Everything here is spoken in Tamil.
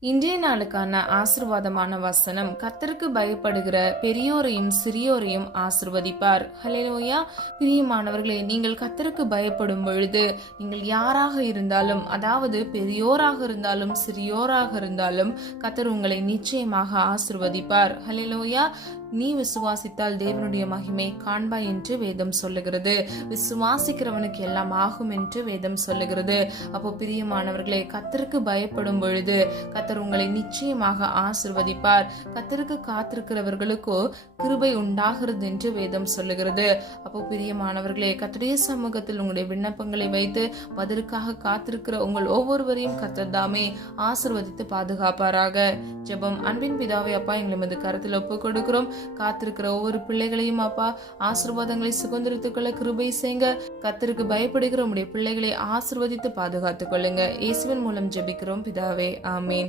இன்றைய நாளுக்கான ஆசீர்வாதமான வசனம், கர்த்தருக்கு பயப்படுகிற பெரியோரையும் சிறியோரையும் ஆசீர்வதிப்பார். ஹல்லேலூயா. பிரியமானவர்களே, நீங்கள் கர்த்தருக்கு பயப்படும் பொழுது நீங்கள் யாராக இருந்தாலும், அதாவது பெரியோராக இருந்தாலும் சிறியோராக இருந்தாலும், கர்த்தர் உங்களை நிச்சயமாக ஆசீர்வதிப்பார். ஹல்லேலூயா. நீ விசுவாசித்தால் தேவனுடைய மகிமை காண்பாய் என்று வேதம் சொல்லுகிறது. விசுவாசிக்கிறவனுக்கு எல்லாம் ஆகும் என்று வேதம் சொல்லுகிறது. அப்போ பிரியமானவர்களே, கர்த்தருக்கு பயப்படும் பொழுது கர்த்தர் உங்களை நிச்சயமாக ஆசீர்வதிப்பார். கர்த்தருக்கு காத்திருக்கிறவர்களுக்கோ கிருபை உண்டாகிறது என்று வேதம் சொல்லுகிறது. அப்போ பிரியமானவர்களே, கர்த்தருடைய சமூகத்தில் உங்களுடைய விண்ணப்பங்களை வைத்து பதிலுக்காக காத்திருக்கிற உங்கள் ஒவ்வொருவரையும் கர்த்தர் தாமே ஆசீர்வதித்து பாதுகாப்பாராக. ஜெபம். அன்பின் பிதாவே, அப்பா, எங்களை கருத்தில் ஒப்புக் கொடுக்கிறோம். காத்திருக்கிற ஒவ்வொரு பிள்ளைகளையும் அப்பா ஆசீர்வாதங்களை சுதந்திரித்துக் கொள்ள கிருபை செய்யுங்க. கர்த்தருக்கு பயப்படுகிற உங்களுடைய பிள்ளைகளை ஆசீர்வதித்து பாதுகாத்துக் கொள்ளுங்க. இயேசுவின் மூலம் ஜெபிக்கிறோம் பிதாவே, ஆமேன்.